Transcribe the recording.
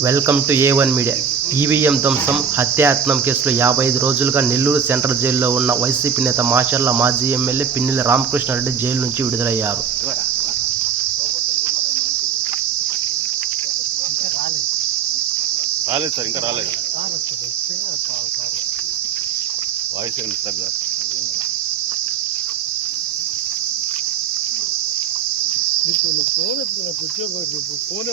Welcome to A one media EVM ధ్వంసం హత్యాయత్నం కేసులో యాభై ఐదు రోజులుగా నెల్లూరు సెంట్రల్ జైల్లో ఉన్న వైసీపీ నేత మాచర్ల మాజీ ఎమ్మెల్యే పిన్నెల రామకృష్ణారెడ్డి జైలు నుంచి విడుదలయ్యారు. ఫోనే